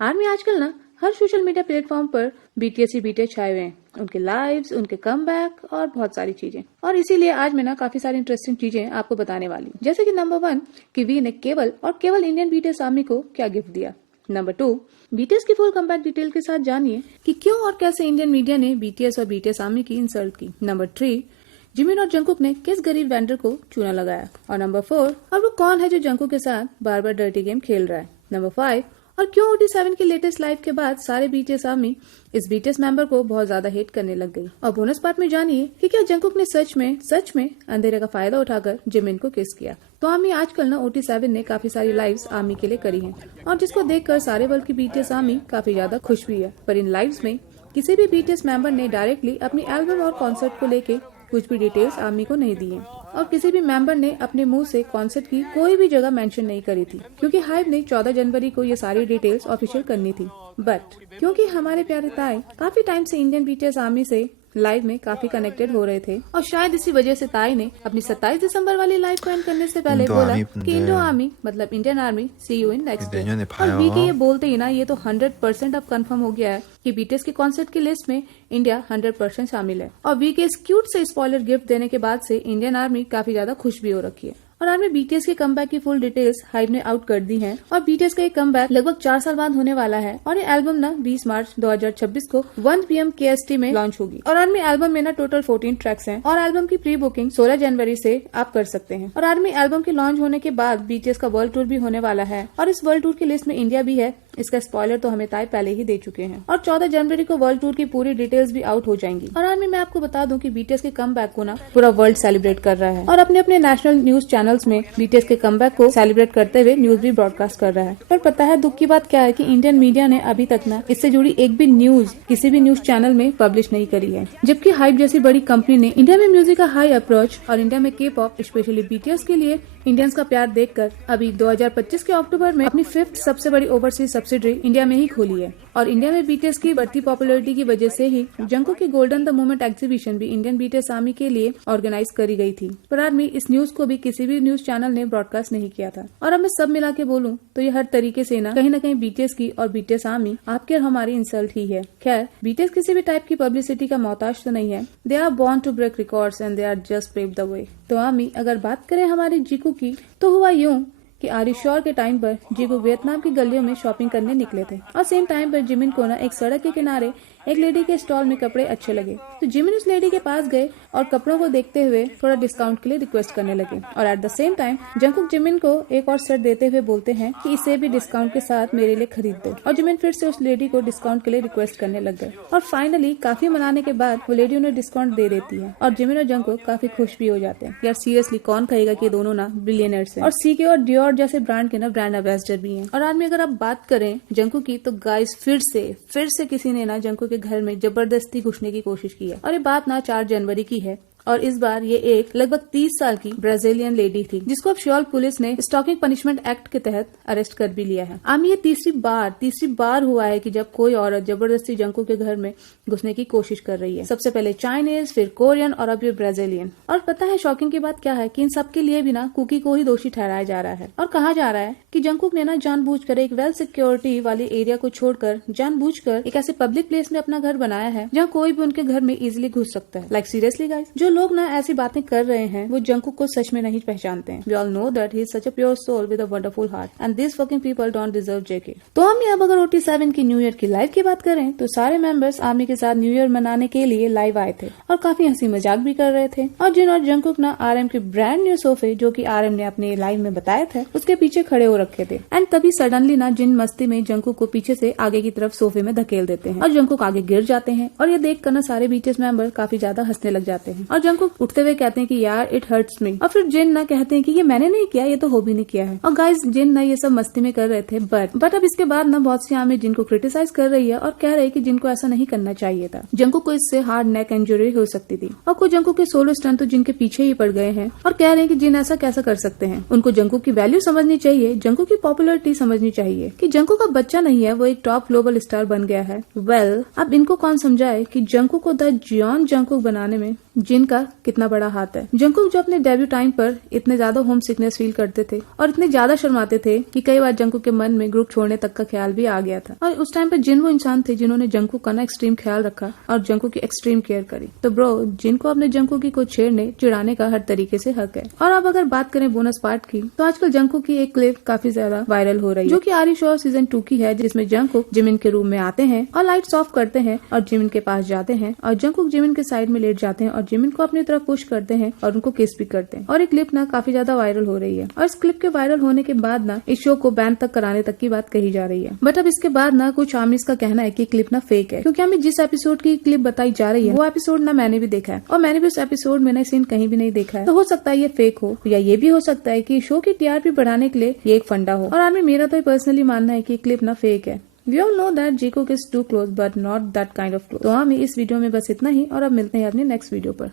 Army आजकल ना हर social media platform पर बीटीएस ही बीटीएस छाए हुए हैं। उनके लाइव्स, उनके कमबैक और बहुत सारी चीजें। और इसीलिए आज मैं ना काफी सारी इंटरेस्टिंग चीजें आपको बताने वाली हूँ। जैसे कि नंबर 1 कि वी ने केवल इंडियन बीटीएस आर्मी को क्या गिफ्ट दिया। नंबर 2 बीटीएस की फुल कमबैक डिटेल के साथ जानिए कि क्यों और कैसे इंडियन मीडिया ने बीटीएस और बीटीएस आर्मी की इंसल्ट की। नंबर 3 जिमिन और जंकुक ने किस गरीब वेंडर को चूना लगाया। और नंबर 4 और वो कौन है जो जंकुक के साथ बार बार डर्टी गेम खेल रहा है। नंबर 5 और क्यों OT7 की लेटेस्ट लाइव के बाद सारे बीटीएस आर्मी इस बीटीएस मेंबर को बहुत ज्यादा हेट करने लग गई। और बोनस पार्ट में जानिए कि क्या जंकुक ने सच में अंधेरे का फायदा उठाकर जिमिन को किस किया। तो आर्मी आजकल ना OT7 ने काफी सारी लाइव्स आर्मी के लिए करी हैं और जिसको देखकर सारे वर्ल्ड की बीटीएस आर्मी काफी ज्यादा खुश भी है। पर इन लाइव्स में किसी भी बीटीएस मेंबर ने डायरेक्टली अपनी एल्बम और कॉन्सर्ट को लेके कुछ भी डिटेल्स आर्मी को नहीं दी है और किसी भी मेंबर ने अपने मुंह से कॉन्सर्ट की कोई भी जगह मेंशन नहीं करी थी, क्योंकि हाइब ने 14 जनवरी को ये सारी डिटेल्स ऑफिशियल करनी थी। बट क्योंकि हमारे प्यारे ताई काफी टाइम से इंडियन बीटीएस आर्मी से लाइव में काफी कनेक्टेड हो रहे थे और शायद इसी वजह से ताई ने अपनी 27 दिसंबर वाली लाइव को एंड करने से पहले बोला कि इंडो आर्मी मतलब Indian army see you in next day. और वी के ये बोलते ही ना ये तो 100% अब कंफर्म हो गया है कि बीटीएस के कॉन्सर्ट की लिस्ट में इंडिया 100% शामिल है। और वी के इस क्यूट से स्पॉइलर गिफ्ट देने के बाद से इंडियन आर्मी काफी ज्यादा खुश भी हो रखी है। और आर्मी बीटीएस के कमबैक की फुल डिटेल्स हाइब ने आउट कर दी हैं और बीटीएस का एक कमबैक लगभग 4 साल बाद होने वाला है और ये एल्बम ना 20 मार्च 2026 को 1 PM KST में लॉन्च होगी। और आर्मी एल्बम में ना टोटल 14 ट्रैक्स हैं और एल्बम की प्री बुकिंग 16 जनवरी से आप कर सकते हैं। और आर्मी एल्बम के लॉन्च होने के बाद बीटीएस का वर्ल्ड टूर भी होने वाला है और इस वर्ल्ड टूर की लिस्ट में इंडिया भी है। इसका स्पॉइलर तो हमें ताई पहले ही दे चुके हैं और 14 जनवरी को वर्ल्ड टूर की पूरी डिटेल्स भी आउट हो जाएंगी। और आर्मी मैं आपको बता दूं कि बीटीएस के कमबैक को ना पूरा वर्ल्ड सेलिब्रेट कर रहा है और अपने अपने नेशनल न्यूज चैनल्स में बीटीएस के कमबैक को सेलिब्रेट करते हुए न्यूज भी ब्रॉडकास्ट कर रहा है। पर पता है दुख की बात क्या है कि इंडियन मीडिया ने अभी तक ना इससे जुड़ी एक भी न्यूज किसी भी न्यूज चैनल में पब्लिश नहीं करी है, जबकि हाइब जैसी बड़ी कंपनी ने इंडिया में म्यूजिक का हाई अप्रोच और इंडिया में K-pop स्पेशली बीटीएस के लिए इंडियंस का प्यार देखकर अभी 2025 के अक्टूबर में अपनी 5th सबसे बड़ी ओवरसीज सब्सिडरी इंडिया में ही खोली है। और इंडिया में बीटीएस की बढ़ती पॉपुलैरिटी की वजह से ही जंकुक की गोल्डन द मोमेंट एग्जीबिशन भी इंडियन बीटीएस आर्मी के लिए ऑर्गेनाइज करी गई थी। पर आर्मी इस न्यूज को भी किसी भी न्यूज चैनल ने ब्रॉडकास्ट नहीं किया था। और अब मैं सब मिला के बोलूं तो ये हर तरीके से ना कहीं बीटीएस की और बीटीएस आर्मी आपके और हमारी इंसल्ट ही है। खैर बीटीएस किसी भी टाइप की पब्लिसिटी का मोहताज तो नहीं है। They are born to break records and they are just pave the way. तो आर्मी अगर बात करें हमारी जीकू की तो हुआ यूं कि आर यू श्योर के टाइम पर जीकू वियतनाम की गलियों में शॉपिंग करने निकले थे और सेम टाइम पर जिमिन को ना एक सड़क के किनारे एक लेडी के स्टॉल में कपड़े अच्छे लगे तो जिमिन उस लेडी के पास गए और कपड़ों को देखते हुए थोड़ा डिस्काउंट के लिए रिक्वेस्ट करने लगे। और at the same time Jungkook Jimin को एक और सेट देते हुए बोलते हैं कि इसे भी डिस्काउंट के साथ मेरे लिए खरीद दो। और जिमिन फिर से उस लेडी को डिस्काउंट के लिए रिक्वेस्ट करने लग गए और फाइनली काफी मनाने के बाद वो लेडी उन्हें डिस्काउंट दे देती है और जिमिन और जंकुक काफी खुश भी हो जाते हैं। यार सीरियसली कौन कहेगा कि दोनों ना बिलियनर्स हैं और सीके और डियोर जैसे ब्रांड के ना ब्रांड एम्बेसडर भी हैं। और आर्मी अगर आप बात करें जंकुक की तो गाइस फिर से किसी ने ना जंकुक के घर में जबरदस्ती घुसने की कोशिश की है। और ये बात ना 4 जनवरी की है और इस बार ये एक लगभग 30 साल की ब्राजीलियन लेडी थी जिसको अब श्योल पुलिस ने स्टॉकिंग पनिशमेंट एक्ट के तहत अरेस्ट कर भी लिया है। आर्मी ये तीसरी बार हुआ है कि जब कोई औरत जबरदस्ती जंकुक के घर में घुसने की कोशिश कर रही है। सबसे पहले चाइनीज, फिर कोरियन और अब ये ब्राजीलियन। और पता है शॉकिंग की बात क्या है कि इन सब के लिए भी ना कुकी को ही दोषी ठहराया जा रहा है और कहा जा रहा है कि जंकुक ने ना जानबूझकर एक वेल सिक्योरिटी वाले एरिया को छोड़कर जानबूझकर एक ऐसे पब्लिक प्लेस में अपना घर बनाया है जहाँ कोई भी उनके घर में इजिली घुस सकता है। लाइक सीरियसली गाइस, जो लोग ना ऐसी बातें कर रहे हैं वो जंकुक को सच में नहीं पहचानते हैं। We all know that he is such a pure soul with a wonderful heart and these fucking people don't deserve JK। तो हम अब अगर OT7 की न्यू ईयर की लाइव की बात करें तो सारे मेंबर्स आर्मी के साथ न्यू ईयर मनाने के लिए लाइव आए थे और काफी हंसी मजाक भी कर रहे थे। और जिन और जंकुक ना RM के ब्रांड न्यू सोफे जो कि RM ने अपने लाइव में बताया था उसके पीछे खड़े हो रखे थे एंड तभी सडनली ना जिन मस्ती में जंकुक को पीछे से आगे की तरफ सोफे में धकेल देते हैं और जंकुक आगे गिर जाते हैं और ये देख कर ना सारे बीटीएस मेंबर काफी ज्यादा हंसने लग जाते हैं और जंकुक उठते हुए कहते हैं कि यार इट हर्ट्स मी। और फिर जिन ना कहते हैं कि ये मैंने नहीं किया, ये तो हो भी नहीं किया है। और गाइस जिन ना ये सब मस्ती में कर रहे थे बट अब इसके बाद ना बहुत सी आर्मी जिनको क्रिटिसाइज कर रही है और कह रही है कि जिनको ऐसा नहीं करना चाहिए था। जंकुक को इससे हार्ड नेक इंजरी हो सकती थी और कुछ जंकुक के सोलो स्टंट तो जिनके पीछे ही पड़ गए हैं और कह रहे हैं कि जिन ऐसा कैसा कर सकते हैं। उनको जंकुक की वैल्यू समझनी चाहिए, जंकुक की पॉपुलैरिटी समझनी चाहिए कि जंकुक का बच्चा नहीं है, वो एक टॉप ग्लोबल स्टार बन गया है। वेल अब इनको कौन समझाए कि जंकुक को द जियोन जंकुक बनाने में जिन का कितना बड़ा हाथ है। जंकुक जो अपने डेब्यू टाइम पर इतने ज्यादा होम सिकनेस फील करते थे और इतने ज्यादा शर्माते थे कि कई बार जंकुक के मन में ग्रुप छोड़ने तक का ख्याल भी आ गया था। और उस टाइम पर जिन वो इंसान थे जिन्होंने जंकुक का ना एक्सट्रीम ख्याल रखा और जंकुक की एक्सट्रीम केयर करी। तो ब्रो, जिन को अपने जंकुक की को छेड़ने चिढ़ाने का हर तरीके से हक है। और अब अगर बात करें बोनस पार्ट की, तो आजकल जंकुक की एक क्लिप काफी ज्यादा वायरल हो रही है, जो कि आर यू श्योर सीजन 2 की है, जिसमें जंकुक जिमिन के रूम में आते हैं और लाइट्स ऑफ करते हैं और जिमिन के पास जाते हैं और जंकुक जिमिन के साइड में लेट जाते हैं और जिमिन को अपनी तरफ पुश करते हैं और उनको किस भी करते हैं। और ये क्लिप ना काफी ज्यादा वायरल हो रही है और इस क्लिप के वायरल होने के बाद ना इस शो को बैन तक कराने तक की बात कही जा रही है। बट अब इसके बाद ना कुछ आर्मीज का कहना है कि क्लिप ना फेक है, क्योंकि हमें जिस एपिसोड की क्लिप बताई जा रही है वो एपिसोड ना मैंने भी देखा है और मैंने भी उस एपिसोड में ना सीन कहीं भी नहीं देखा है। तो हो सकता है ये फेक हो, या ये भी हो सकता है कि शो की टीआरपी बढ़ाने के लिए ये एक फंडा हो। और आर्मी, मेरा तो पर्सनली मानना है कि क्लिप ना फेक है। We all know that Jikook is too close but not that kind of close। तो हमें इस वीडियो में बस इतना ही और अब मिलते हैं अपने नेक्स्ट वीडियो पर।